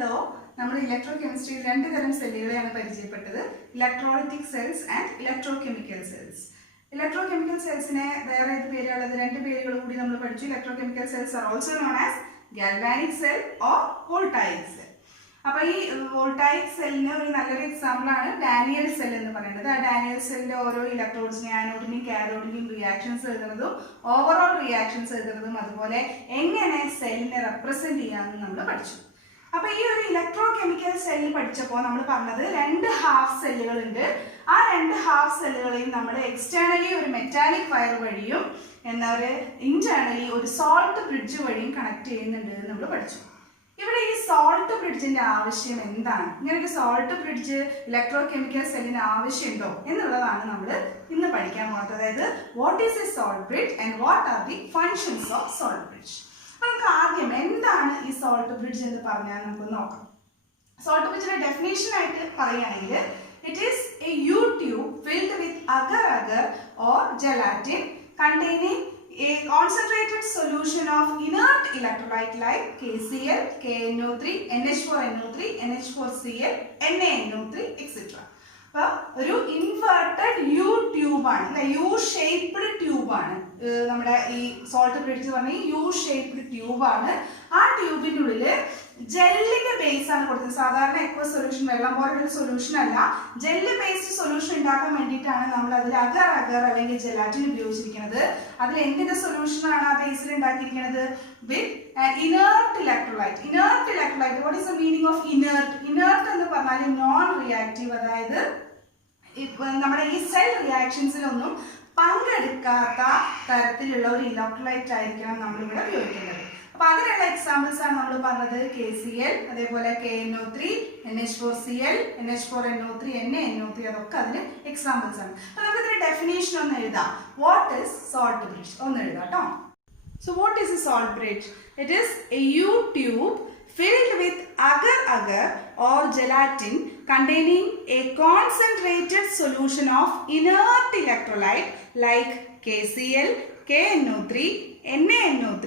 Hello, നമ്മൾ ഇലക്ട്രോകെമിസ്ട്രിയിൽ രണ്ട് തരം സെല്ലുകളെയാണ് പരിചയപ്പെട്ടത്. Electrolytic cells and electrochemical cells. ഇലക്ട്രോകെമിക്കൽ സെൽസിനെ വേറെ ഏത് പേരുള്ളത്? രണ്ട് പേരുകൾ കൂടി നമ്മൾ പഠിച്ചു. Electrochemical cells are also known as galvanic cell or voltaic cell. അപ്പോൾ ഈ വോൾട്ടായിക് സെല്ലിന് ഒരു നല്ലൊരു എക്സാമ്പിൾ ആണ് ഡാനിയൽ സെൽ എന്ന് പറയുന്നത്. ആ ഡാനിയൽ സെല്ലിന്റെ ഓരോ ഇലക്ട്രോഡ്സിനെ ആനോഡിനെയും കാഥോഡിനെയും റിയാക്ഷൻസ് എഴുതുന്നതും ഓവറോൾ റിയാക്ഷൻസ് എഴുതുന്നതും അതുപോലെ എങ്ങനെ സെല്ലിനെ റെപ്രസെന്റ് ചെയ്യാമെന്ന് നമ്മൾ പഠിച്ചു. അപ്പൊ ഈ ഒരു ഇലക്ട്രോകെമിക്കൽ സെല്ല് പഠിച്ചപ്പോൾ നമ്മൾ പറഞ്ഞത് രണ്ട് ഹാഫ് സെല്ലുകൾ ഉണ്ട്. ആ രണ്ട് ഹാഫ് സെല്ലുകളെയും നമ്മൾ എക്സ്റ്റേണലി ഒരു മെറ്റാലിക് വയർ വഴിയും എന്നാൽ ഇന്റേണലി ഒരു സോൾട്ട് ബ്രിഡ്ജ് വഴിയും കണക്ട് ചെയ്യുന്നുണ്ട് എന്ന് നമ്മൾ പഠിച്ചു. ഇവിടെ ഈ സോൾട്ട് ബ്രിഡ്ജിന്റെ ആവശ്യം എന്താണ്? ഇങ്ങനെ ഒരു സോൾട്ട് ബ്രിഡ്ജ് ഇലക്ട്രോകെമിക്കൽ സെല്ലിന് ആവശ്യമുണ്ടോ എന്നുള്ളതാണ് നമ്മൾ ഇന്ന് പഠിക്കാൻ പോകുന്നത്. അതായത് what is A salt bridge and what are the functions of salt bridge. നമുക്ക് ആദ്യം എന്താണ് ഈ സോൾട്ട് ബ്രിഡ്ജ് എന്ന് പറഞ്ഞാൽ നമുക്ക് നോക്കാം. സോൾട്ട് ബ്രിഡ്ജിന്റെ ഡെഫിനേഷൻ ആയിട്ട് പറയുകയാണെങ്കിൽ it is a U tube filled with agar agar or gelatin containing a concentrated solution of inert electrolyte like KCl, KNO3, NH4NO3, NH4Cl, NaNO3 etc. അപ്പോൾ ഒരു ഇൻവേർട്ടഡ് യു ട്യൂബാണ്, അല്ലെ? U shaped ട്യൂബാണ് നമ്മുടെ ഈ salt bridge പറഞ്ഞ U shaped ട്യൂബാണ്. ആ ട്യൂബിൻ്റെ ഉള്ളിൽ ജെല്ലിന്റെ base ആണ് കൊടുത്തത്. സാധാരണ എക്വസ് സൊല്യൂഷൻ, വെള്ളം പോലുള്ള ഒരു സൊല്യൂഷൻ അല്ല, ജെല്ല് ബേസ്ഡ് സൊല്യൂഷൻ ഉണ്ടാക്കാൻ വേണ്ടിയിട്ടാണ് നമ്മൾ അതിൽ അഗർ അഗർ അല്ലെങ്കിൽ ജെലാറ്റിൻ ഉപയോഗിച്ചിരിക്കുന്നത്. അതിൽ എന്തിന്റെ സൊല്യൂഷനാണ് ആ ബേസിൽ ഉണ്ടാക്കിയിരിക്കുന്നത്? With inert electrolyte. Inert electrolyte, what is the meaning of inert? Inert എന്ന് പറഞ്ഞാൽ നോൺ റിയാക്റ്റീവ്, അതായത് നമ്മുടെ ഈ സെൽ റിയാക്ഷൻസിലൊന്നും പങ്കെടുക്കാത്ത തരത്തിലുള്ള ഒരു ഇലക്ട്രോലൈറ്റ് ആയിരിക്കണം നമ്മളിവിടെ ഉപയോഗിക്കേണ്ടത്. അപ്പൊ അതിനുള്ള എക്സാമ്പിൾസ് ആണ് നമ്മൾ പറഞ്ഞത്. KCl, അതേപോലെ KNO3, NH4Cl, NH4NO3, NaNO3, അതൊക്കെ അതിന് എക്സാമ്പിൾസ് ആണ്. അപ്പൊ നമുക്ക് ഇതിന്റെ ഡെഫിനേഷൻ ഒന്ന് എഴുതാം. വാട്ട് ഈസ് സോൾട്ട് ബ്രിഡ്ജ് ഒന്ന് എഴുതാം കേട്ടോ. So what is a salt bridge? It is a U tube filled with agar-agar or gelatin containing a concentrated solution of inert electrolyte like KCl, KNO3, NaNO3,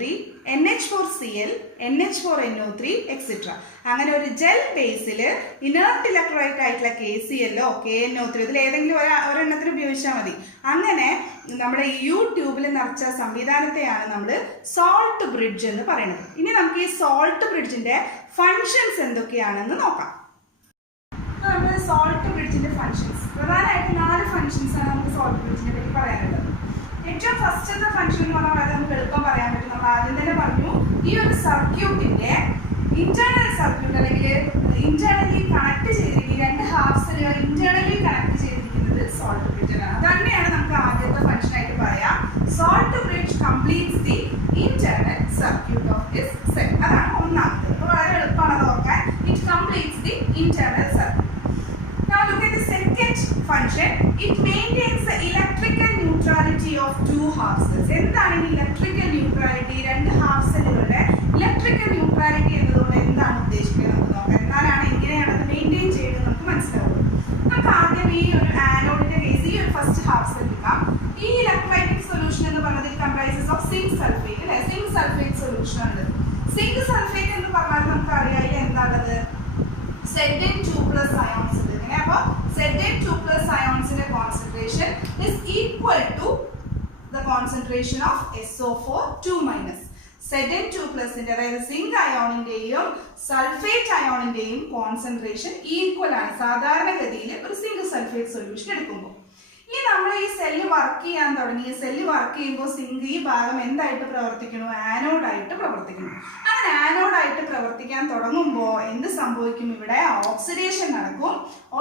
NH4Cl, NH4NO3 etc. അങ്ങനെ ഒരു gel ബേസിൽ inert electrolyte ആയിട്ടുള്ള KCl, KNO3 ഇതിൽ ഏതെങ്കിലും ഒരെണ്ണത്തിന് ഉപയോഗിച്ചാൽ മതി. അങ്ങനെ നമ്മുടെ ഈ യു ട്യൂബിൽ നിറച്ച സംവിധാനത്തെയാണ് നമ്മൾ സോൾട്ട് ബ്രിഡ്ജ് എന്ന് പറയുന്നത്. ഇനി നമുക്ക് ഈ സോൾട്ട് ബ്രിഡ്ജിന്റെ ഫങ്ഷൻസ് എന്തൊക്കെയാണെന്ന് നോക്കാം. നമ്മൾ സോൾട്ട് ബ്രിഡ്ജിന്റെ ഫങ്ഷൻസ് പ്രധാനമായിട്ട് 4 ഫങ്ഷൻസ് ആണ് നമുക്ക് സോൾട്ട് ബ്രിഡ്ജിനെ പറ്റി പറയാനുള്ളത്. ഏറ്റവും ഫസ്റ്റത്തെ ഫംഗ്ഷൻ എന്ന് പറഞ്ഞാൽ നമുക്ക് എളുപ്പം പറയാൻ പറ്റും. നമ്മൾ ആദ്യം തന്നെ പറഞ്ഞു, ഈ ഒരു സർക്യൂട്ടിന്റെ ഇന്റേണൽ സർക്യൂട്ട് അല്ലെങ്കിൽ ഇന്റേണലി കണക്ട് ചെയ്തിരിക്കുന്ന രണ്ട് ഹാഫ് സെല്ലുകൾ ഇന്റേണലി കണക്ട് ചെയ്തിരിക്കുന്നത് സോൾട്ട് ബ്രിഡ്ജിനാണ്. അതന്നെയാണ് നമുക്ക് ആദ്യത്തെ ഫംഗ്ഷൻ ആയിട്ട് പറയാം. Salt bridge completes the internal circuit of this cell. അതാണ് ഒന്നാമത്. അപ്പോൾ വളരെ എളുപ്പമാണ് അത് ഓർക്കാൻ. It completes the internal circuit. Now look at the second function. It maintains the electrical neutrality of two half cells. എന്താണ് ഈ ഇലക്ട്രിക്കൽ ന്യൂട്രാലിറ്റി? രണ്ട് ഹാഫ് സെല്ലുകളുടെ ഇലക്ട്രിക്കൽ ന്യൂട്രാലിറ്റി എന്നതുകൊണ്ട് എന്താണ് ഉദ്ദേശിക്കുന്നത് നമുക്ക് നോക്കാം. എന്നാലാണ് എങ്ങനെയാണ് അത് മെയിൻറ്റെയിൻ ചെയ്യുന്നത് നമുക്ക് മനസ്സിലാവുള്ളൂ. നമുക്ക് ആദ്യം ഈ ഒരു ആനോഡിന്റെ കേസ്, ഈ ഒരു ഫസ്റ്റ് ഹാഫ് സെൽ എടുക്കാം. ഈ ഇലക്ട്രോലൈറ്റിക് സൊല്യൂഷൻ എന്ന് പറഞ്ഞത് കംപ്രൈസസ് ഓഫ് സിങ്ക് സൾഫേറ്റ്, അല്ലെ? സിങ്ക് സൾഫേറ്റ് സൊല്യൂഷൻ ആണ്. സിങ്ക് സൾഫേറ്റ് എന്ന് പറഞ്ഞാൽ നമുക്ക് അറിയാം എന്താണത്? Zn2+ ions ഉണ്ട്. അപ്പോൾ Zn2+ ionsന്റെ concentration is equal to the concentration of SO4 2-. Zn2+ന്റെ അതായത് സിങ്ക് അയോണിന്റെയും സൾഫേറ്റ് അയോണിന്റെയും കോൺസെൻട്രേഷൻ ഈക്വൽ ആണ് സാധാരണഗതിയിൽ ഒരു സിങ്ക് സൾഫേറ്റ് സൊല്യൂഷൻ എടുക്കുമ്പോൾ. ഇനി നമ്മൾ ഈ സെല്ല് വർക്ക് ചെയ്യാൻ തുടങ്ങി. സെല്ല് വർക്ക് ചെയ്യുമ്പോൾ സിങ്ക് ഈ ഭാഗം എന്തായിട്ട് പ്രവർത്തിക്കുന്നു? ആനോഡായിട്ട് പ്രവർത്തിക്കുന്നു. അങ്ങനെ ആനോഡായിട്ട് പ്രവർത്തിക്കാൻ തുടങ്ങുമ്പോൾ എന്ത് സംഭവിക്കും? ഇവിടെ ഓക്സിഡേഷൻ നടക്കും.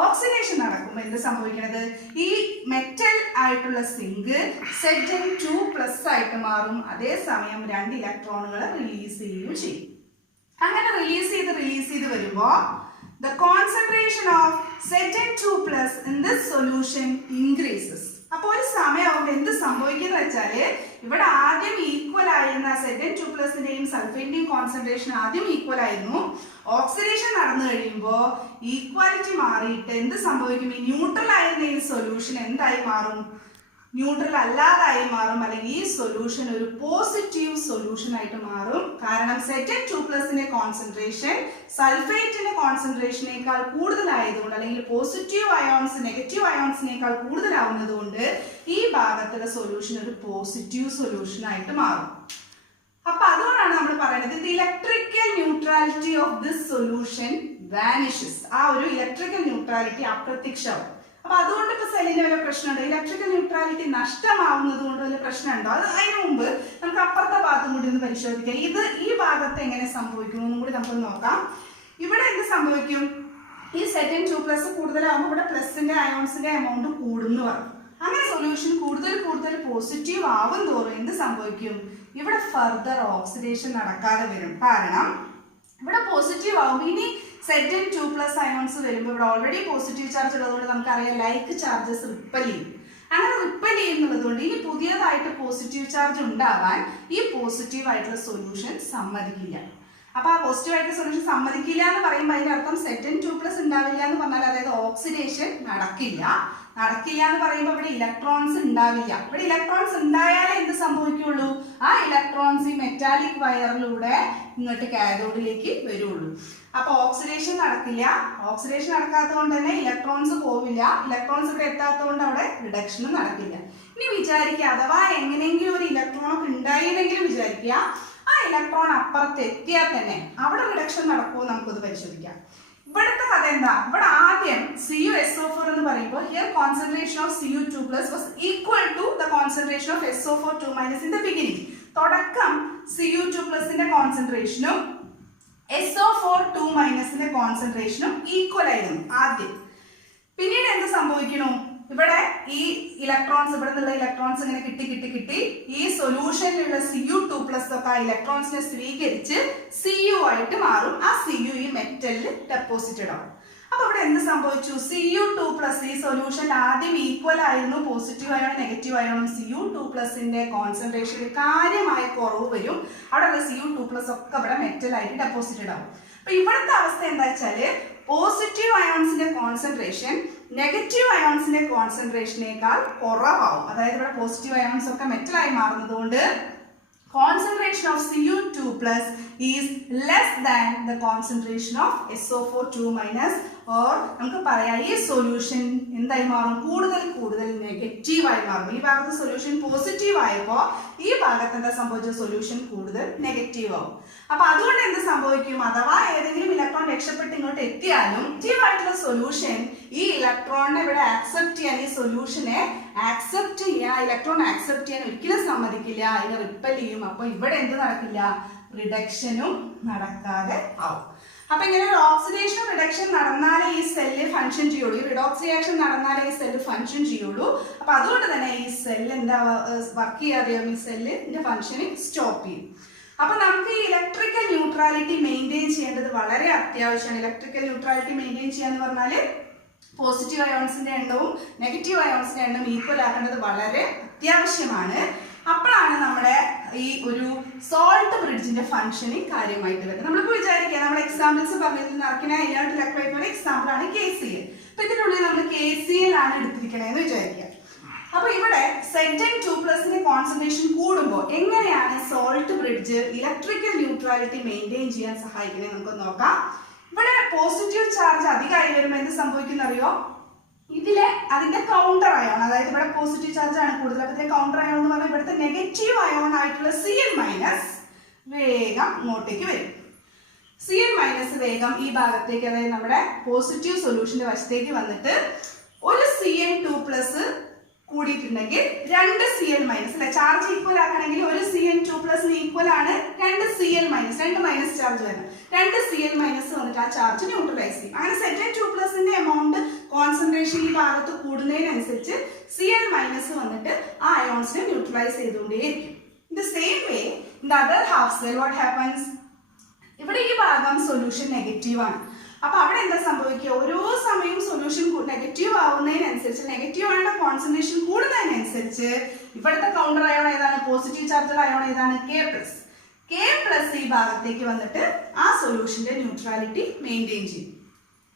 ഓക്സിഡേഷൻ നടക്കുമ്പോൾ എന്ത് സംഭവിക്കുന്നത്? ഈ മെറ്റൽ ആയിട്ടുള്ള സിങ്ക് Zn2+ ആയിട്ട് മാറും. അതേസമയം 2 ഇലക്ട്രോണുകൾ റിലീസ് ചെയ്യുകയും ചെയ്യും. അങ്ങനെ റിലീസ് ചെയ്ത് വരുമ്പോൾ the concentration of Zn2+ in this solution increases. അപ്പോൾ ഒരു സമയമാകുമ്പോൾ എന്ത് സംഭവിക്കുന്നത് വെച്ചാൽ ഇവിടെ ആദ്യം ഈക്വൽ ആയിരുന്ന Zn2+ന്റെയും സൾഫേറ്റിന്റെയും കോൺസെൻട്രേഷൻ ആദ്യം ഈക്വൽ ആയിരുന്നു. ഓക്സിഡേഷൻ നടന്നു കഴിയുമ്പോൾ ഈക്വാലിറ്റി മാറിയിട്ട് എന്ത് സംഭവിക്കും? ഈ ന്യൂട്രൽ ആയിരുന്ന ഈ സൊല്യൂഷൻ എന്തായി മാറും? ന്യൂട്രൽ അല്ലാതായി മാറും, അല്ലെങ്കിൽ ഈ സൊല്യൂഷൻ ഒരു പോസിറ്റീവ് സൊല്യൂഷൻ ആയിട്ട് മാറും. കാരണം Zn2+ കോൺസെൻട്രേഷൻ സൾഫേറ്റിന്റെ കോൺസെൻട്രേഷനേക്കാൾ കൂടുതലായതുകൊണ്ട്, അല്ലെങ്കിൽ പോസിറ്റീവ് അയോൺസ് നെഗറ്റീവ് അയോൺസിനേക്കാൾ കൂടുതലാവുന്നത് കൊണ്ട് ഈ ഭാഗത്തുള്ള സൊല്യൂഷൻ ഒരു പോസിറ്റീവ് സൊല്യൂഷൻ ആയിട്ട് മാറും. അപ്പൊ അതുകൊണ്ടാണ് നമ്മൾ പറയുന്നത് the electrical neutrality of this solution vanishes. ആ ഒരു ഇലക്ട്രിക്കൽ ന്യൂട്രാലിറ്റി അപ്രത്യക്ഷമാവും. അപ്പൊ അതുകൊണ്ട് ഇപ്പൊ സെല്ലിന് വല്ല പ്രശ്നമുണ്ടോ? ഇലക്ട്രിക്കൽ ന്യൂട്രാലിറ്റി നഷ്ടമാവുന്നത് കൊണ്ട് വല്ല പ്രശ്നമുണ്ടോ? അതിന് മുമ്പ് നമുക്ക് അപ്പുറത്തെ ഭാഗത്തും കൂടി ഒന്ന് പരിശോധിക്കാം. ഈ ഭാഗത്ത് എങ്ങനെ സംഭവിക്കുന്നു കൂടി നമുക്ക് നോക്കാം. ഇവിടെ എന്ത് സംഭവിക്കും? ഈ Zn2+ കൂടുതലാവുമ്പോൾ ഇവിടെ പ്ലസിന്റെ അയോൺസിന്റെ എമൗണ്ട് കൂടുന്നു പറയും. അങ്ങനെ സൊല്യൂഷൻ കൂടുതൽ കൂടുതൽ പോസിറ്റീവ് ആവും തോറും എന്ത് സംഭവിക്കും? ഇവിടെ ഫർദർ ഓക്സിഡേഷൻ നടക്കാതെ വരും. കാരണം ഇവിടെ പോസിറ്റീവ് ആവുമ്പോൾ ഇനി Zn2+ അയോൺസ് വരുമ്പോൾ ഇവിടെ ഓൾറെഡി പോസിറ്റീവ് ചാർജ് ഉള്ളതുകൊണ്ട് നമുക്കറിയാം ലൈക്ക് ചാർജസ് റിപ്പൽ ചെയ്യും. അങ്ങനെ റിപ്പൽ ചെയ്യുന്നത് കൊണ്ട് ഇനി പുതിയതായിട്ട് പോസിറ്റീവ് ചാർജ് ഉണ്ടാവാൻ ഈ പോസിറ്റീവ് ആയിട്ടുള്ള സൊല്യൂഷൻ സമ്മതിക്കില്ല. അപ്പൊ ആ പോസിറ്റീവ് ആയിട്ടുള്ള സൊല്യൂഷൻ സമ്മതിക്കില്ല എന്ന് പറയുമ്പോൾ അതിന്റെ അർത്ഥം Zn2+ ഉണ്ടാവില്ല എന്ന് പറഞ്ഞാൽ അതായത് ഓക്സിഡേഷൻ നടക്കില്ല എന്ന് പറയുമ്പോൾ ഇവിടെ ഇലക്ട്രോൺസ് ഉണ്ടാവില്ല. ഇവിടെ ഇലക്ട്രോൺസ് ഉണ്ടായാലേ എന്ത് സംഭവിക്കുള്ളൂ? ആ ഇലക്ട്രോൺസ് ഈ മെറ്റാലിക് വയറിലൂടെ ഇങ്ങോട്ട് കാഥോഡിലേക്ക് വരുള്ളൂ. അപ്പൊ ഓക്സിഡേഷൻ നടക്കില്ല. ഓക്സിഡേഷൻ നടക്കാത്തത് കൊണ്ട് തന്നെ ഇലക്ട്രോൺസ് പോവില്ല. ഇലക്ട്രോൺസ് ഇവിടെ എത്താത്തത് കൊണ്ട് അവിടെ റിഡക്ഷനും നടക്കില്ല. ഇനി വിചാരിക്കുക, അഥവാ എങ്ങനെയെങ്കിലും ഒരു ഇലക്ട്രോൺ ഒക്കെ ഉണ്ടായിരുന്നെങ്കിലും വിചാരിക്കുക, ആ ഇലക്ട്രോൺ അപ്പുറത്ത് എത്തിയാൽ തന്നെ അവിടെ റിഡക്ഷൻ നടക്കുമോ? നമുക്കത് പരിശോധിക്കാം. ഇവിടുത്തെ കഥ എന്താ? ഇവിടെ ആദ്യം CuSO4 എന്ന് പറയുമ്പോൾ here concentration of Cu2+ was equal to the concentration of SO4 2- in the beginning. തുടക്കം Cu2+ കോൺസെൻട്രേഷനും SO4 കോൺസെൻട്രേഷനും ഈക്വൽ ആയിരുന്നു ആദ്യം. പിന്നീട് എന്ത് സംഭവിക്കുന്നു? ഇവിടെ ഈ ഇലക്ട്രോൺസ് ഇവിടെ നിന്നുള്ള ഇലക്ട്രോൺസ് ഇങ്ങനെ കിട്ടി ഈ സൊല്യൂഷനിലുള്ള Cu2+ ഒക്കെ ആ ഇലക്ട്രോൺസിനെ സ്വീകരിച്ച് Cu ആയിട്ട് മാറും. ആ Cu ഈ മെറ്റലിൽ ഡെപ്പോസിറ്റഡ് ആവും. അപ്പൊ ഇവിടെ എന്ത് സംഭവിച്ചു? Cu2+ ഈ സൊല്യൂഷൻ ആദ്യം ഈക്വൽ ആയിരുന്നു, പോസിറ്റീവ് അയോണും നെഗറ്റീവ് അയോണും. Cu2+ന്റെ കോൺസെൻട്രേഷനിൽ കാര്യമായ കുറവ് വരും. അവിടെയുള്ള Cu2+ ഒക്കെ ഇവിടെ മെറ്റൽ ആയിട്ട് ഡെപ്പോസിറ്റഡ് ആവും. അപ്പൊ ഇവിടുത്തെ അവസ്ഥ എന്താ വെച്ചാല് പോസിറ്റീവ് അയോൺസിന്റെ കോൺസെൻട്രേഷൻ നെഗറ്റീവ് അയോൺസിന്റെ കോൺസെൻട്രേഷനേക്കാൾ കുറവാകും. അതായത് ഇവിടെ പോസിറ്റീവ് അയോൺസ് ഒക്കെ മെറ്റൽ ആയി മാറുന്നത് കൊണ്ട് concentration of Cu2+ is less than the concentration of SO4 2- or നമുക്ക് പറയാം ഈ സൊല്യൂഷൻ എന്തായി മാറും? കൂടുതൽ നെഗറ്റീവ് ആയി മാറും. ഈ ഭാഗത്ത് സൊല്യൂഷൻ പോസിറ്റീവ് ആയപ്പോൾ ഈ ഭാഗത്ത് എന്താ സംഭവിച്ച? സൊല്യൂഷൻ കൂടുതൽ നെഗറ്റീവ് ആവും. അപ്പൊ അതുകൊണ്ട് എന്ത് സംഭവിക്കും? അഥവാ ഏതെങ്കിലും ഇലക്ട്രോൺ രക്ഷപ്പെട്ട് ഇങ്ങോട്ട് എത്തിയാലും നെഗറ്റീവ് ആയിട്ടുള്ള സൊല്യൂഷൻ ഈ ഇലക്ട്രോണിനെ ഇവിടെ ആക്സെപ്റ്റ് ചെയ്യാൻ, ഈ സൊല്യൂഷനെ ആക്സെപ്റ്റ് ചെയ്യാൻ, ഇലക്ട്രോൺ ആക്സെപ്റ്റ് ചെയ്യാൻ ഒരിക്കലും സമ്മതിക്കില്ല, അതിനെ റിപ്പൽ ചെയ്യും. അപ്പൊ ഇവിടെ എന്ത് നടക്കില്ല? റിഡക്ഷനും നടക്കാതെ ആവും. അപ്പൊ ഇങ്ങനെ ഒരു ഓക്സിഡേഷൻ റിഡക്ഷൻ നടന്നാലേ ഈ സെല്ല് ഫംഗ്ഷൻ ചെയ്യുള്ളൂ. ഈ റിഡോക്സ് റിയാക്ഷൻ നടന്നാലേ ഈ സെല്ല് ഫംഗ്ഷൻ ചെയ്യുള്ളൂ. അപ്പൊ അതുകൊണ്ട് തന്നെ ഈ സെല്ല് എന്താ വർക്ക് ചെയ്യാതെയും ഈ സെല്ലിന്റെ ഫംഗ്ഷനിങ് സ്റ്റോപ്പ് ചെയ്യും. അപ്പൊ നമുക്ക് ഈ ഇലക്ട്രിക്കൽ ന്യൂട്രാലിറ്റി മെയിൻറ്റെയിൻ ചെയ്യേണ്ടത് വളരെ അത്യാവശ്യമാണ്. ഇലക്ട്രിക്കൽ ന്യൂട്രാലിറ്റി മെയിൻറ്റെയിൻ ചെയ്യാന്ന് പറഞ്ഞാൽ പോസിറ്റീവ് അയോൺസിന്റെ എണ്ണവും നെഗറ്റീവ് അയോൺസിന്റെ എണ്ണവും ഈക്വൽ ആക്കേണ്ടത് വളരെ അത്യാവശ്യമാണ്. അപ്പോഴാണ് നമ്മുടെ ഈ ഒരു സോൾട്ട് ബ്രിഡ്ജിന്റെ ഫംഗ്ഷനിങ് കാര്യമായിട്ട് വരുന്നത്. നമ്മളിപ്പോൾ വിചാരിക്കുക, നമ്മൾ എക്സാമ്പിൾസ് പറഞ്ഞിരുന്ന അർക്കിന ഇലാണ്ട് ഇലക്ട്രോലൈറ്റ് എക്സാമ്പിൾ ആണ് KCl. അപ്പൊ ഇതിനുള്ളിൽ നമ്മൾ KCl ആണ് എടുത്തിരിക്കണേന്ന് വിചാരിക്കുക. അപ്പൊ ഇവിടെ Zn2+ കോൺസെൻട്രേഷൻ കൂടുമ്പോൾ എങ്ങനെയാണ് salt bridge electrical neutrality maintain ചെയ്യാൻ സഹായിക്കുന്നത് നമുക്ക് നോക്കാം. ഇവിടെ പോസിറ്റീവ് ചാർജ് അധികമായി വരുമ്പോൾ എന്ത് സംഭവിക്കുന്ന അറിയോ? ഇതിലെ അതിന്റെ കൗണ്ടർ അയോൺ, അതായത് ഇവിടെ പോസിറ്റീവ് ചാർജ് ആണ് കൂടുതൽ, അപ്പൊ കൗണ്ടർ അയോൺ എന്ന് പറഞ്ഞാൽ ഇവിടുത്തെ നെഗറ്റീവ് അയോൺ ആയിട്ടുള്ള Cl- വേഗം ഇങ്ങോട്ടേക്ക് വരും. Cl- വേഗം ഈ ഭാഗത്തേക്ക്, അതായത് നമ്മുടെ പോസിറ്റീവ് സൊല്യൂഷന്റെ വശത്തേക്ക് വന്നിട്ട് ഒരു Cn2+ കൂടിയിട്ടുണ്ടെങ്കിൽ 2 Cl- അല്ലെ, ചാർജ് ഈക്വൽ ആക്കണമെങ്കിൽ ഒരു Cn2+ ഈക്വൽ ആണ് 2 Cl-, 2 മൈനസ് ചാർജ് വരണം. 2 Cl- വന്നിട്ട് ആ ചാർജ് ന്യൂട്രലൈസ് ചെയ്യും. അങ്ങനെ Zn2+ന്റെ എമൗണ്ട് കോൺസെൻട്രേഷൻ ഈ ഭാഗത്ത് കൂടുന്നതിനനുസരിച്ച് Cl- വന്നിട്ട് ആ അയോൺസിനെ ന്യൂട്രലൈസ് ചെയ്തുകൊണ്ടേയിരിക്കും. In the same way in the other half cell what happens? ഇവിടെ ഈ ഭാഗം സൊല്യൂഷൻ നെഗറ്റീവ് ആണ്. അപ്പൊ അവിടെ എന്താ സംഭവിക്കുക? ഓരോ സമയവും സൊല്യൂഷൻ നെഗറ്റീവ് ആവുന്നതിനനുസരിച്ച്, നെഗറ്റീവ് ആയിട്ട് കോൺസെൻട്രേഷൻ കൂടുന്നതിനനുസരിച്ച് ഇവിടുത്തെ കൗണ്ടർ അയോൺ ഏതാണ്? പോസിറ്റീവ് ചാർജ് അയോൺ ഏതാണ്? K+ ഈ ഭാഗത്തേക്ക് വന്നിട്ട് ആ സൊല്യൂഷന്റെ ന്യൂട്രാലിറ്റി മെയിൻറ്റെയിൻ ചെയ്യും.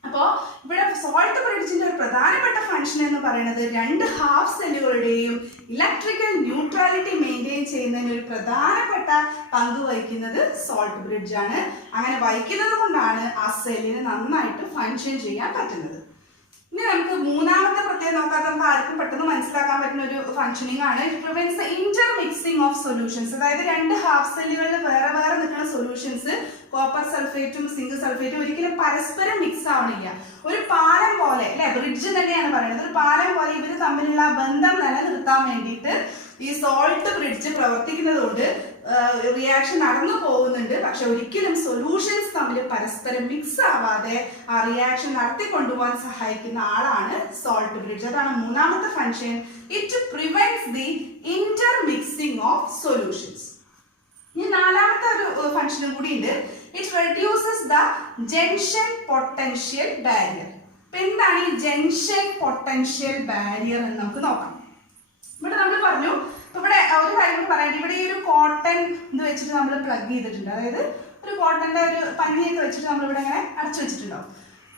അപ്പോൾ ഇവിടെ സോൾട്ട് ബ്രിഡ്ജിന്റെ ഒരു പ്രധാനപ്പെട്ട ഫംഗ്ഷൻ എന്ന് പറയുന്നത് രണ്ട് ഹാഫ് സെല്ലുകളുടെയും ഇലക്ട്രിക്കൽ ന്യൂട്രാലിറ്റി മെയിൻറ്റെയിൻ ചെയ്യുന്നതിന് ഒരു പ്രധാനപ്പെട്ട പങ്ക് വഹിക്കുന്നത് സോൾട്ട് ബ്രിഡ്ജ് ആണ്. അങ്ങനെ വഹിക്കുന്നത് കൊണ്ടാണ് ആ സെല്ലിന് നന്നായിട്ട് ഫങ്ഷൻ ചെയ്യാൻ പറ്റുന്നത്. ഇനി നമുക്ക് മൂന്നാമത്തെ പ്രത്യേകം നോക്കാം. നമുക്ക് ആർക്കും പെട്ടെന്ന് മനസ്സിലാക്കാൻ പറ്റുന്ന ഒരു ഫംഗ്ഷനിങ് ആണ്. It prevents the intermixing of solutions. അതായത് രണ്ട് ഹാഫ് സെല്ലുകളിൽ വേറെ വേറെ നിൽക്കുന്ന സൊല്യൂഷൻസ് കോപ്പർ സൾഫേറ്റും സിങ്ക് സൾഫേറ്റും ഒരിക്കലും പരസ്പരം മിക്സ് ആവണില്ല. ഒരു പാലം പോലെ അല്ലെ, ബ്രിഡ്ജ് തന്നെയാണ് പറയുന്നത്. ഒരു പാലം പോലെ ഇവർ തമ്മിലുള്ള ബന്ധം നിലനിർത്താൻ വേണ്ടിയിട്ട് ഈ സോൾട്ട് ബ്രിഡ്ജ് പ്രവർത്തിക്കുന്നത് കൊണ്ട് റിയാക്ഷൻ നടന്നു പോകുന്നുണ്ട്. പക്ഷെ ഒരിക്കലും സൊല്യൂഷൻസ് തമ്മിൽ പരസ്പരം മിക്സ് ആവാതെ ആ റിയാക്ഷൻ നടത്തിക്കൊണ്ടുപോകാൻ സഹായിക്കുന്ന ആളാണ് സോൾട്ട് ബ്രിഡ്ജ്. അതാണ് മൂന്നാമത്തെ function. It prevents the intermixing of solutions. ഇനി നാലാമത്തെ ഒരു ഫംഗ്ഷനും കൂടി ഉണ്ട്. It reduces the junction potential barrier. അപ്പൊ എന്താണ് ഈ ജംഗ്ഷൻ പൊട്ടൻഷ്യൽ ബാരിയർ എന്ന് നമുക്ക് നോക്കാം. ഇവിടെ നമ്മൾ പറഞ്ഞു, ഇവിടെ ഒരു കാര്യം പറയട്ടെ. ഇവിടെ ഈ ഒരു കോട്ടൺ ഇത് വെച്ചിട്ട് നമ്മൾ പ്ലഗ് ചെയ്തിട്ടുണ്ട്. അതായത് ഒരു കോട്ടന്റെ ഒരു പഞ്ഞിയൊക്കെ വെച്ചിട്ട് നമ്മൾ ഇവിടെ ഇങ്ങനെ അടച്ചു വെച്ചിട്ടുണ്ടാവും.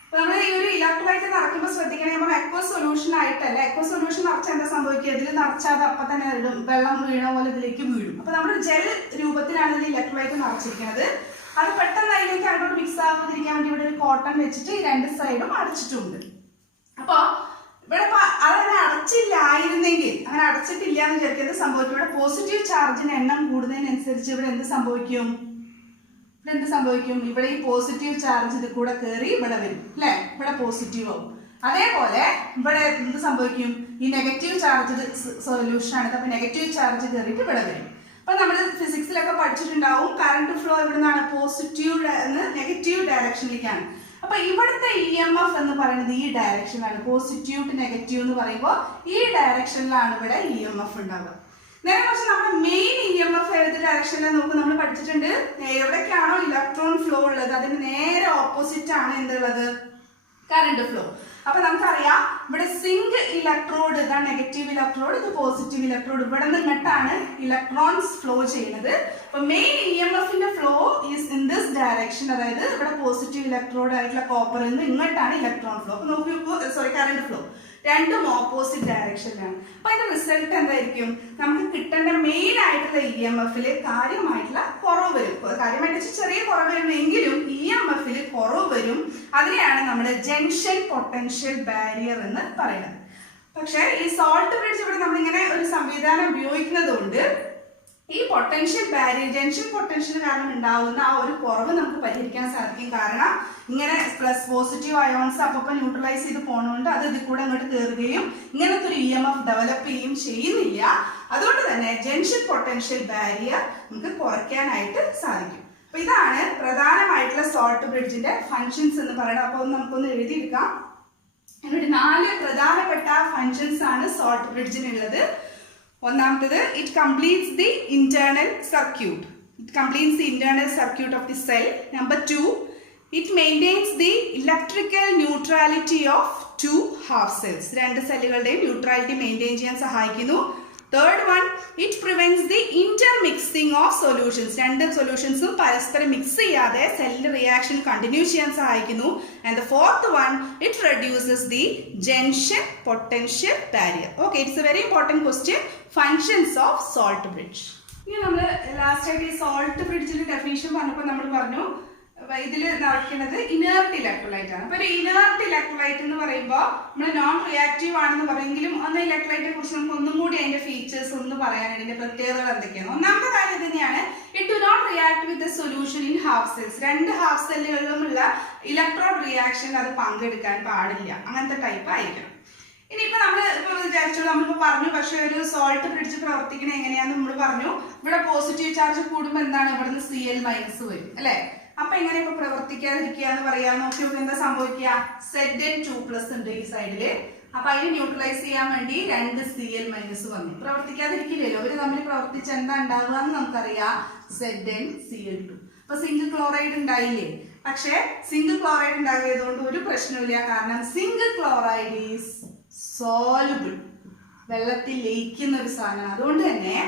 അപ്പൊ നമ്മൾ ഈ ഒരു ഇലക്ട്രോലൈറ്റ് നിറയ്ക്കുമ്പോൾ ശ്രദ്ധിക്കണേ, നമ്മൾ എക്വ സൊല്യൂഷൻ ആയിട്ടല്ല. എക്വ സൊല്യൂഷൻ നിറച്ചാൽ എന്താ സംഭവിക്കുക? ഇതിൽ നിറച്ചാൽ അപ്പൊ തന്നെ വെള്ളം വീണ പോലെ ഇതിലേക്ക് വീഴും. അപ്പൊ നമ്മൾ ജെൽ രൂപത്തിലാണ് ഇതിൽ ഇലക്ട്രോലൈറ്റ് നിറച്ചിരിക്കുന്നത്. അത് പെട്ടെന്ന് അതിലേക്ക് അങ്ങോട്ട് മിക്സ് ആവാതിരിക്കാൻ വേണ്ടി ഇവിടെ ഒരു കോട്ടൺ വെച്ചിട്ട് ഈ രണ്ട് സൈഡും അടച്ചിട്ടുണ്ട്. അപ്പൊ ഇവിടെ അതങ്ങനെ അടച്ചില്ലായിരുന്നെങ്കിൽ, അങ്ങനെ അടച്ചിട്ടില്ല എന്ന് വിചാരിക്കുന്നത് സംഭവിക്കും. ഇവിടെ പോസിറ്റീവ് ചാർജിന് എണ്ണം കൂടുന്നതിനനുസരിച്ച് ഇവിടെ എന്ത് സംഭവിക്കും? ഇവിടെ ഈ പോസിറ്റീവ് ചാർജ് ഇത് കൂടെ കയറി ഇവിടെ വരും അല്ലെ, ഇവിടെ പോസിറ്റീവ് ആവും. അതേപോലെ ഇവിടെ എന്ത് സംഭവിക്കും? ഈ നെഗറ്റീവ് ചാർജ് സൊല്യൂഷൻ ആണ്. അപ്പൊ നെഗറ്റീവ് ചാർജ് കയറിയിട്ട് ഇവിടെ വരും. അപ്പൊ നമ്മൾ ഫിസിക്സിലൊക്കെ പഠിച്ചിട്ടുണ്ടാവും, കറണ്ട് ഫ്ലോ എവിടെ നിന്നാണ്? പോസിറ്റീവ് നെഗറ്റീവ് ഡയറക്ഷനിലേക്കാണ്. അപ്പൊ ഇവിടുത്തെ EMF എന്ന് പറയുന്നത് ഈ ഡയറക്ഷനിലാണ്. പോസിറ്റീവ് ടു നെഗറ്റീവ് എന്ന് പറയുമ്പോൾ ഈ ഡയറക്ഷനിലാണ് ഇവിടെ EMF ഉണ്ടാവുക. നേരെ പക്ഷെ നമ്മുടെ മെയിൻ EMF ഏത് ഡയറക്ഷനിലാണ് നോക്കും? നമ്മൾ പഠിച്ചിട്ടുണ്ട്, എവിടേക്കാണോ ഇലക്ട്രോൺ ഫ്ലോ ഉള്ളത് അതിന് നേരെ ഓപ്പോസിറ്റ് ആണ് എന്തുള്ളത്? Current flow. അപ്പൊ നമുക്കറിയാം ഇവിടെ സിങ്ക് ഇലക്ട്രോഡ്, ഇതാണ് നെഗറ്റീവ് ഇലക്ട്രോഡ്, ഇത് പോസിറ്റീവ് ഇലക്ട്രോഡ്. ഇവിടെ നിന്നിട്ടാണ് ഇലക്ട്രോൺസ് ഫ്ലോ ചെയ്യുന്നത്. അപ്പൊ മെയിൻ EMFന്റെ flow is in this direction. അതായത് ഇവിടെ പോസിറ്റീവ് ഇലക്ട്രോഡ് ആയിട്ടുള്ള കോപ്പറിൽ നിന്ന് ഇങ്ങോട്ടാണ് ഇലക്ട്രോൺ ഫ്ലോ. അപ്പൊ നോക്കി, കറണ്ട് ഫ്ലോ രണ്ടും ഓപ്പോസിറ്റ് ഡയറക്ഷനിലാണ്. അപ്പൊ അതിന്റെ റിസൾട്ട് എന്തായിരിക്കും? നമുക്ക് കിട്ടേണ്ട മെയിൻ ആയിട്ടുള്ള EMFല് കാര്യമായിട്ടുള്ള കുറവ് വരും. കാര്യമായിട്ട് ചെറിയ കുറവ് വരുമെങ്കിലും EMFല് കുറവ് വരും. അതിനെയാണ് നമ്മുടെ ജംഗ്ഷൻ പൊട്ടൻഷ്യൽ ബാരിയർ എന്ന് പറയുന്നത്. പക്ഷെ ഈ സോൾട്ട് ബ്രിഡ്ജ് ഇവിടെ നമ്മളിങ്ങനെ ഒരു സംവിധാനം ഉപയോഗിക്കുന്നത് കൊണ്ട് ഈ പൊട്ടൻഷ്യൽ ബാരിയർ, ജംഗ്ഷൻ പൊട്ടൻഷ്യൽ കാരണം ഉണ്ടാവുന്ന ആ ഒരു കുറവ് നമുക്ക് പരിഹരിക്കാൻ സാധിക്കും. കാരണം ഇങ്ങനെ പ്ലസ് പോസിറ്റീവ് അയോൺസ് അപ്പൊ ന്യൂട്രലൈസ് ചെയ്ത് പോണതുകൊണ്ട് അത് ഇതിൽ കൂടെ അങ്ങോട്ട് കയറുകയും ഇങ്ങനത്തെ ഒരു EMF ഡെവലപ്പ് ചെയ്യുകയും ചെയ്യുന്നില്ല. അതുകൊണ്ട് തന്നെ ജംഗ്ഷൻ പൊട്ടൻഷ്യൽ ബാരിയർ നമുക്ക് കുറയ്ക്കാനായിട്ട് സാധിക്കും. അപ്പൊ ഇതാണ് പ്രധാനമായിട്ടുള്ള സോൾട്ട് ബ്രിഡ്ജിന്റെ ഫങ്ഷൻസ് എന്ന് പറയുന്നത്. അപ്പൊ നമുക്കൊന്ന് എഴുതിയെടുക്കാം. എന്നിട്ട് 4 പ്രധാനപ്പെട്ട ഫങ്ഷൻസ് ആണ് സോൾട്ട് ബ്രിഡ്ജിനുള്ളത്. ഒന്നാമത്തേത്, it completes the internal circuit. It completes the internal circuit of the cell. Number 2, it maintains the electrical neutrality of two half cells. രണ്ട് സെല്ലുകളുടെയും ന്യൂട്രാലിറ്റി മെയിൻറ്റെയിൻ ചെയ്യാൻ സഹായിക്കുന്നു. Third one, it prevents the intermixing of solutions. രണ്ട് സൊല്യൂഷൻസും പരസ്പരം mix ചെയ്യാതെ സെല്ലിന്റെ reaction continue ചെയ്യാൻ സഹായിക്കുന്നു. And the fourth one, it reduces the junction potential barrier. Okay, it's a very important question. Functions of salt bridge. ഇനി നമ്മൾ last ആയിട്ട് ഈ സോൾട്ട് ബ്രിഡ്ജിന്റെ ഡെഫിനിഷൻ പറഞ്ഞപ്പോൾ നമ്മൾ പറഞ്ഞു ഇതിൽ നടക്കുന്നത് ഇനേർട്ട് ഇലക്ട്രോലൈറ്റ് ആണ്. അപ്പൊ ഒരു ഇനേർട്ട് ഇലക്ട്രോലൈറ്റ് എന്ന് പറയുമ്പോൾ നമ്മൾ നോൺ റിയാക്റ്റീവ് ആണെന്ന് പറയുമെങ്കിലും ഒന്ന് ഇലക്ട്രോലൈറ്റിനെ കുറിച്ച് നമുക്ക് ഒന്നും കൂടി അതിന്റെ ഫീച്ചേഴ്സ് ഒന്ന് പറയാൻ, അതിന്റെ പ്രത്യേകതകൾ എന്തൊക്കെയാണ്. ഒന്നാമത്തെ കാര്യം തന്നെയാണ്, it do not react with the solution in half cells. രണ്ട് ഹാഫ് സെല്ലുകളിലുമുള്ള ഇലക്ട്രോൺ റിയാക്ഷൻ അത് പങ്കെടുക്കാൻ പാടില്ല. അങ്ങനത്തെ ടൈപ്പ് ആയിരിക്കണം. ഇനിയിപ്പോ നമ്മൾ വിചാരിച്ചു, നമ്മളിപ്പോ പറഞ്ഞു, പക്ഷെ ഒരു സോൾട്ട് ബ്രിഡ്ജ് പ്രവർത്തിക്കുന്നത് എങ്ങനെയാന്ന് നമ്മൾ പറഞ്ഞു. ഇവിടെ പോസിറ്റീവ് ചാർജ് കൂടുമ്പോൾ എന്താണ്, ഇവിടെ നിന്ന് Cl- വരും അല്ലെ. അപ്പൊ എങ്ങനെ ഇപ്പൊ പ്രവർത്തിക്കാതിരിക്കുക എന്ന് പറയാ. നോക്കി എന്താ സംഭവിക്കുക? Zn2+ ഉണ്ട് ഈ സൈഡില്. അപ്പൊ അതിന് ന്യൂട്രലൈസ് ചെയ്യാൻ വേണ്ടി 2 Cl- വന്നു. പ്രവർത്തിക്കാതിരിക്കില്ലല്ലോ, അവര് തമ്മിൽ പ്രവർത്തിച്ച് എന്താ ഉണ്ടാവുക എന്ന് നമുക്കറിയാം, ZnCl2. അപ്പൊ സിങ്ക് ക്ലോറൈഡ് ഉണ്ടായില്ലേ? പക്ഷെ സിങ്ക് ക്ലോറൈഡ് ഉണ്ടാകിയതുകൊണ്ട് ഒരു പ്രശ്നമില്ല. കാരണം സിങ്ക് ക്ലോറൈഡ് ഈസ് സോലുബിൾ, വെള്ളത്തിൽ ലയിക്കുന്ന ഒരു സാധനമാണ്. അതുകൊണ്ട് തന്നെ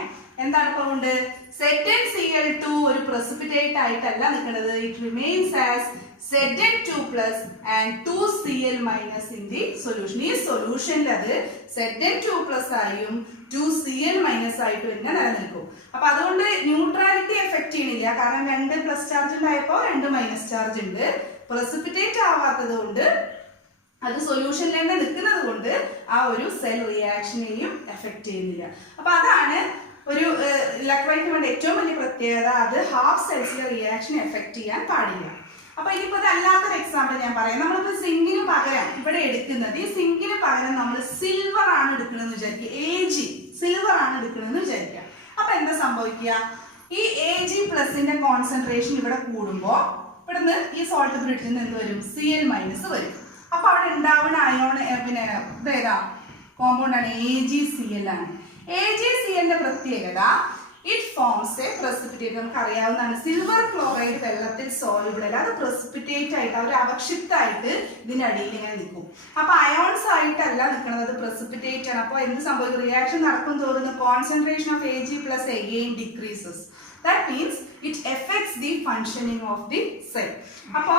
എന്താണ് ഇപ്പൊ ഉണ്ട്, ZnCl2 ഒരു പ്രസിപ്പിറ്റേറ്റ് ആയിട്ടല്ല നിൽക്കുന്നത്. It remains as Zn2 plus and 2Cl minus in the solution. ഈ സൊല്യൂഷനിൽ അത് Zn2 plus ആയും 2Cl minus ആയിട്ട് തന്നെ നിലനിൽക്കും. അപ്പൊ അതുകൊണ്ട് ന്യൂട്രാലിറ്റി എഫക്ട് ചെയ്യണില്ല, കാരണം 2 പ്ലസ് ചാർജ് ഉണ്ടായപ്പോൾ 2 മൈനസ് ചാർജ് ഉണ്ട്. പ്രസിപ്പിറ്റേറ്റ് ആവാത്തത് കൊണ്ട് അത് സൊല്യൂഷനിൽ തന്നെ നിൽക്കുന്നത് കൊണ്ട് ആ ഒരു സെൽ റിയാക്ഷനെയും എഫക്ട് ചെയ്യുന്നില്ല. അപ്പൊ അതാണ് ഒരു ഇലക്ട്രോലൈറ്റിന് വേണ്ട ഏറ്റവും വലിയ പ്രത്യേകത, അത് ഹാഫ് സെൽസിലെ റിയാക്ഷൻ എഫക്ട് ചെയ്യാൻ പാടില്ല. അപ്പൊ ഇനിയിപ്പോ അതല്ലാത്തൊരു എക്സാമ്പിൾ ഞാൻ പറയാം. നമ്മളിപ്പോ സിങ്കിന് പകരം ഇവിടെ എടുക്കുന്നത്, ഈ സിങ്കിന് പകരം നമ്മൾ സിൽവർ ആണ് എടുക്കണമെന്ന് വിചാരിക്കുക, Ag സിൽവർ ആണ് എടുക്കണമെന്ന് വിചാരിക്കുക. അപ്പൊ എന്താ സംഭവിക്കുക, ഈ Ag പ്ലസിന്റെ കോൺസെൻട്രേഷൻ ഇവിടെ കൂടുമ്പോ ഇവിടുന്ന് ഈ സോൾട്ട് ബ്രിഡ്ജിൽ നിന്ന് എന്ത് വരും, Cl മൈനസ് വരും. അപ്പൊ അവിടെ ഉണ്ടാവുന്ന അയോൺ പിന്നെ ഇതേതാ കോമ്പൗണ്ട് ആണ്, AgCl ആണ്. AgClന്റെ പ്രത്യേകത, ഇറ്റ് ഫോംസ് എ പ്രസിപ്പിറ്റേറ്റ്. നമുക്ക് അറിയാവുന്നതാണ്, സിൽവർ ക്ലോറൈഡ് വെള്ളത്തിൽ സോൾബിൾ അല്ല, അത് പ്രസിപ്പിറ്റേറ്റ് ആയിട്ട് അവർ അവക്ഷിപ്തമായിട്ട് ഇതിന്റെ അടിയിൽ ഇങ്ങനെ നിൽക്കും. അപ്പൊ അയോൺസ് ആയിട്ടല്ല നിൽക്കുന്നത്, അത് പ്രസിപ്പിറ്റേറ്റ് ആണ്. അപ്പൊ എന്ത് സംഭവിക്കും, റിയാക്ഷൻ നടക്കും തോറുന്ന concentration of Ag plus again decreases. That means it affects the functioning of the cell. അപ്പൊ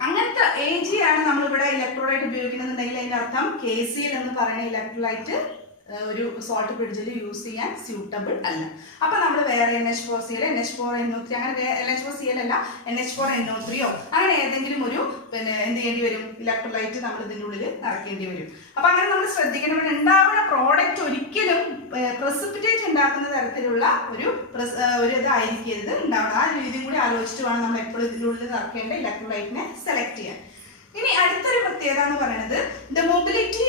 അങ്ങനത്തെ Ag ആണ് നമ്മളിവിടെ ഇലക്ട്രോലൈറ്റ് ഉപയോഗിക്കുന്നുണ്ടെങ്കിൽ അതിന്റെ അർത്ഥം KCl എന്ന് പറയുന്ന ഇലക്ട്രോലൈറ്റ് ഒരു സോൾട്ട് ബ്രിഡ്ജിൽ യൂസ് ചെയ്യാൻ സ്യൂട്ടബിൾ അല്ല. അപ്പൊ നമ്മൾ വേറെ NH4Cl, NH4NO3, അങ്ങനെ NH4Cl അല്ല NH4NO3 അങ്ങനെ ഏതെങ്കിലും ഒരു പിന്നെ എന്ത് ചെയ്യേണ്ടി വരും, ഇലക്ട്രോലൈറ്റ് നമ്മൾ ഇതിൻ്റെ ഉള്ളിൽ നിറയ്ക്കേണ്ടി വരും. അപ്പൊ അങ്ങനെ നമ്മൾ ശ്രദ്ധിക്കണം, ഇവിടെ ഉണ്ടാവുന്ന പ്രോഡക്റ്റ് ഒരിക്കലും പ്രസിപ്പിറ്റേറ്റ് ഉണ്ടാക്കുന്ന തരത്തിലുള്ള ഒരു ഇതായിരിക്കരുത് ഉണ്ടാവുന്നത്. ആ രീതിയും കൂടി ആലോചിച്ചിട്ട് വേണം നമ്മൾ എപ്പോഴും ഇതിൻ്റെ ഉള്ളിൽ നിറയ്ക്കേണ്ട ഇലക്ട്രോലൈറ്റിനെ സെലക്ട് ചെയ്യാൻ. ഇനി അടുത്തൊരു പ്രത്യേകത എന്ന് പറയുന്നത്, the mobility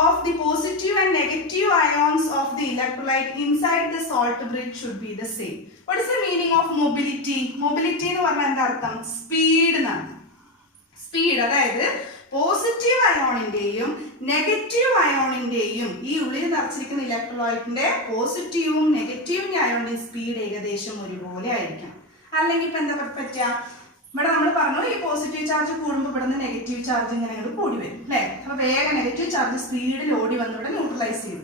of the positive and negative ions of the electrolyte inside the salt bridge should be the same. What is the meaning of mobility? Mobility എന്ന് പറഞ്ഞാൽ എന്താ അർത്ഥം, സ്പീഡ് എന്നാണ്. സ്പീഡ്, അതായത് പോസിറ്റീവ് അയോണിന്റെയും നെഗറ്റീവ് അയോണിന്റെയും ഈ ഉള്ളിൽ നിറച്ചിരിക്കുന്ന ഇലക്ട്രോലൈറ്റിന്റെ പോസിറ്റീവും നെഗറ്റീവിന്റെ അയോണിന്റെയും സ്പീഡ് ഏകദേശം ഒരുപോലെ ആയിരിക്കണം. അല്ലെങ്കിൽ ഇപ്പൊ എന്താ പറ്റുക, ഇവിടെ നമ്മൾ പറഞ്ഞു ഈ പോസിറ്റീവ് ചാർജ് കൂടുമ്പോൾ ഇവിടെ നിന്ന് നെഗറ്റീവ് ചാർജ് ഇങ്ങനെ കൂടി വരും അല്ലേ. അപ്പൊ വേഗം നെഗറ്റീവ് ചാർജ് സ്പീഡിൽ ഓടി വന്ന് ഇവിടെ ന്യൂട്രലൈസ് ചെയ്യും.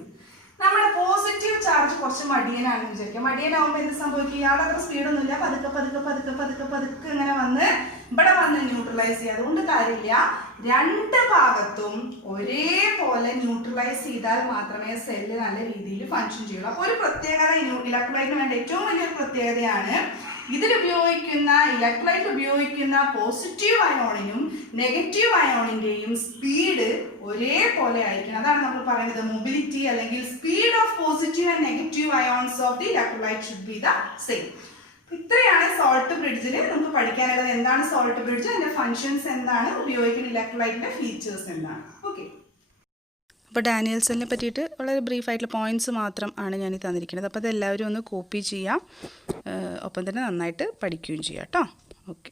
നമ്മുടെ പോസിറ്റീവ് ചാർജ് കുറച്ച് മടിയനാണെന്ന് വിചാരിക്കുക. മടിയനാവുമ്പോൾ എന്ത് സംഭവിക്കും, ഇയാളുടെ അത്ര സ്പീഡൊന്നുമില്ല, പതുക്കെ പതുക്കെ പതുക്കെ പതുക്കെ പതുക്കെ ഇങ്ങനെ വന്ന് ഇവിടെ വന്ന് ന്യൂട്രലൈസ് ചെയ്യുക. അതുകൊണ്ട് കാര്യമില്ല, രണ്ട് ഭാഗത്തും ഒരേപോലെ ന്യൂട്രലൈസ് ചെയ്താൽ മാത്രമേ സെല്ല് നല്ല രീതിയിൽ ഫങ്ഷൻ ചെയ്യുള്ളൂ. അപ്പോൾ ഒരു പ്രത്യേകത ഇലക്ട്രോലൈറ്റിന് വേണ്ട ഏറ്റവും വലിയൊരു പ്രത്യേകതയാണ്, ഇലക്ട്രോലൈറ്റ് ഉപയോഗിക്കുന്ന പോസിറ്റീവ് അയോണിനും നെഗറ്റീവ് അയോണിന്റെയും സ്പീഡ് ഒരേപോലെ ആയിരിക്കണം. അതാണ് നമ്മൾ പറയുന്നത് മൊബിലിറ്റി, അല്ലെങ്കിൽ speed of positive and negative ions of the electrolyte should be the same. ഇത്രയാണ് സോൾട്ട് ബ്രിഡ്ജിൽ നമുക്ക് പഠിക്കാനുള്ളത്. എന്താണ് സോൾട്ട് ബ്രിഡ്ജ്, അതിന്റെ ഫങ്ഷൻസ് എന്താണ്, ഉപയോഗിക്കുന്ന ഇലക്ട്രോലൈറ്റിന്റെ ഫീച്ചേഴ്സ് എന്താണ്. ഓക്കെ, അപ്പോൾ ഡാനിയൽ സെല്ലിനെ പറ്റിയിട്ട് വളരെ ബ്രീഫായിട്ടുള്ള പോയിൻറ്റ്സ് മാത്രം ആണ് ഞാൻ തന്നിരിക്കുന്നത്. അപ്പോൾ അതെല്ലാവരും ഒന്ന് കോപ്പി ചെയ്യാം, ഒപ്പം തന്നെ നന്നായിട്ട് പഠിക്കുകയും ചെയ്യാം കേട്ടോ. ഓക്കെ.